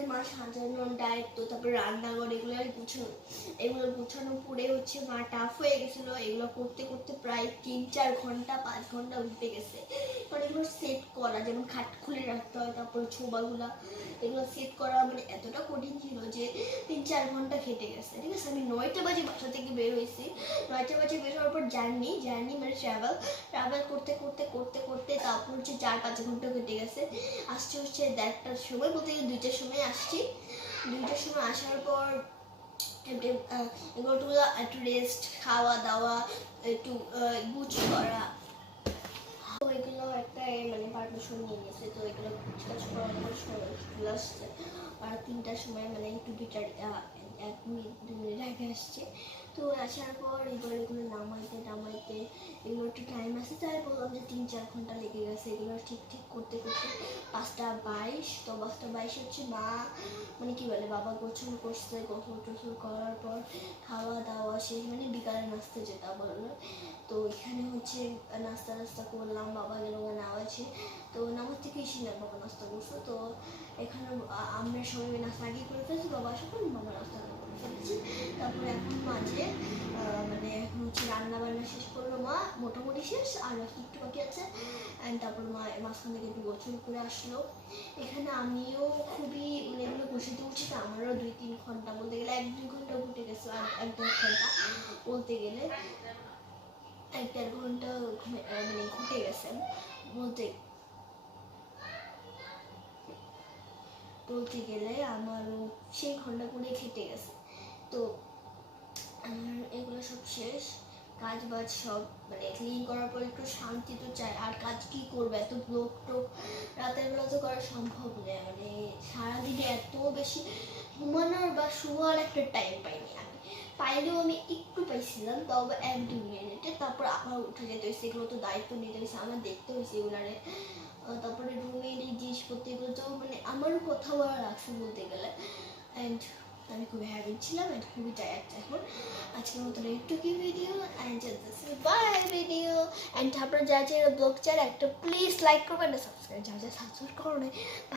এখানে মা সাজানোর দায়িত্ব, তারপরে রান্নাঘর এগুলো গুছানো পরে হচ্ছে মা টাফ হয়ে গেছিলো। এগুলো করতে করতে প্রায় 3-4 ঘন্টা 5 ঘন্টা উঠে গেছে। মানে এগুলো সেট করা, যেমন খাট খুলে রাখতে হয়, তারপরে ছোবাগুলা এগুলো সেট করা মানে এতটা কঠিন ছিল যে 3-4 ঘন্টা কেটে গেছে। ঠিক আছে, আমি 9টা বাজে বাসা থেকে বের হয়েছি। 9টা বাজে বের হওয়ার পর জার্নি মানে ট্রাভেল করতে করতে করতে করতে তারপর হচ্ছে 4-5 ঘন্টা কেটে গেছে। আসছে হচ্ছে 1টার সময়, বলতে গেলে 2টার সময় আসছি। 2টার সময় আসার পর এগুলো একটু রেস্ট, খাওয়া দাওয়া, একটু গুছ করা, তো এগুলো একটা মানে পারমিশন নিয়ে গেছে। তো এগুলো গুছকাছ করার পর চলে আসছে। আর 3টার সময় মানে একটু 1-2 মিনিট আগে আসছে। তো আসার পর এগুলো নামাইতে এগুলো একটু টাইম আসে, তাই বললাম যে 3-4 ঘন্টা লেগে গেছে এগুলো ঠিক করতে করতে। 5টা 22, তো 5টা 22 হচ্ছে মা মানে কি বলে বাবা গোসল করছে। গোসল করার পর খাওয়া দাওয়া শেষ, মানে বিকালে নাচতে যেটা বললো। তো এখানে হচ্ছে নাস্তা করলাম, বাবা গেল নামাজে। তো নামাজ থেকে এসে বাবা নাস্তা করছো। তো এখানে আমরা সবাই নাস্তা আগে করে ফেলছি, বাবা আসার পর বাবা নাস্তা করে ফেলেছি। তারপরে এখন মাঝে মানে এখন হচ্ছে রান্না বান্না শেষ করলো মা, মোটামুটি শেষ, আর একটু বাকি আছে। অ্যান্ড তারপর মা মাঝখান থেকে একটু গোসল করে আসলো। এখানে আমিও খুবই মানে এগুলো বসেতে উঠেছি, আমারও 2-3 ঘন্টা, বলতে গেলে 1-2 ঘন্টা ঘুটে গেছে, আর 1-1.5 ঘন্টা বলতে গেলে 1-1.5 ঘন্টা মানে ঘুটে গেছে বলতে গেলে আমারও সেই ঘন্টা করে কেটে গেছে। তো আমার এগুলো সব শেষ, কাজ বাজ সব মানে ক্লিন করার পর একটু শান্তি তো চাই। আর কাজ কি করবে, এত ব্লগ টোক রাতের বেলা তো করা সম্ভব নয়। মানে সারাদিনে এত বেশি ঘুমানোর বা শোয়ার একটা টাইম পাইনি আমি, পাইলেও আমি একটু পাইছিলাম, তাও 1-2 মিনিটে। তারপর আবার উঠে যেতে হয়েছে, এগুলো তো দায়িত্ব নিতে হয়েছে, আমার দেখতে হয়েছে এগুলারে। তারপরে রুমের এই জিনিসপত্র এগুলো তো মানে আমারও কথা বলা লাগছে বলতে গেলে। অ্যান্ড আমি খুবই হ্যাপি ছিলাম, অ্যান্ড খুবই টায়ার্ড এখন। আজকের মতো একটু কি video and bye video. And আপনারা যা ব্লগ চান একটা প্লিজ লাইক করবেন, সাবস্ক্রাইব যা সাবস্ক্রাইব করো না।